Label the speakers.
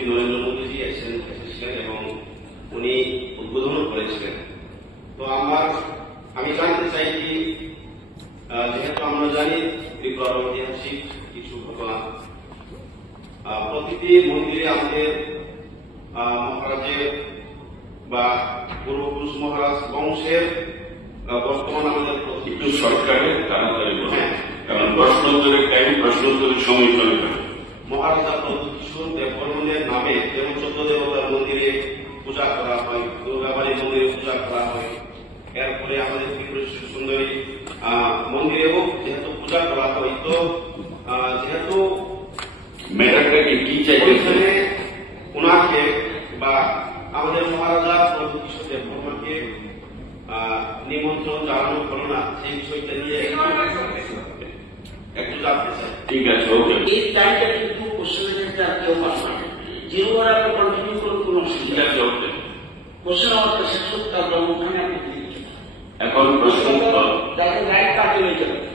Speaker 1: প্রধানমন্ত্রী নরেন্দ্র মোদীজি এসেছিলেন এবং উনি উদ্বোধনও করেছিলেন। তো আমার আমি জানতে চাই কি যেহেতু আমরা জানি ত্রিপুরার ঐতিহাসিক কিছু ঘটনা প্রতিটি মন্দিরে আমাদের মহারাজের বা পূর্বপুরুষ মহারাজ বংশের বর্তমান আমাদের প্রতিটি
Speaker 2: সরকারের তাড়াতাড়ি বলুন। কারণ প্রশ্নোত্তরের টাইম প্রশ্নোত্তরের সময়
Speaker 1: মহারাজা প্রভুকিশোর দেববর্মনের নামে যেমন চোদ্দ দেবতার মন্দিরে পূজা করা হয় দুর্গাবাড়ি মন্দিরে পূজা করা হয়। এরপরে আমাদের ত্রিপুরেশ্বর সুন্দরী মন্দিরেও যেহেতু পূজা করা হয় তো যেহেতু
Speaker 2: কি
Speaker 1: ওনাকে বা আমাদের মহারাজা প্রভুকিশোর দেববর্মনকে আহ, নিমন্ত্রণ জানানো হলো না সেই বিষয়টা নিয়ে একটু- একটু জানতে চাই।
Speaker 2: ঠিক আছে ওকে।
Speaker 3: আর আপনি কন্টিনিউ করুন কোনো অসুবিধা
Speaker 2: আছে ওকে
Speaker 3: কোশ্চেন আমার শেষ হোক তারপর ওখানে আপনি
Speaker 2: এখন প্রশ্ন
Speaker 3: যাতে লাইট কাটিয়ে নিতে যাবে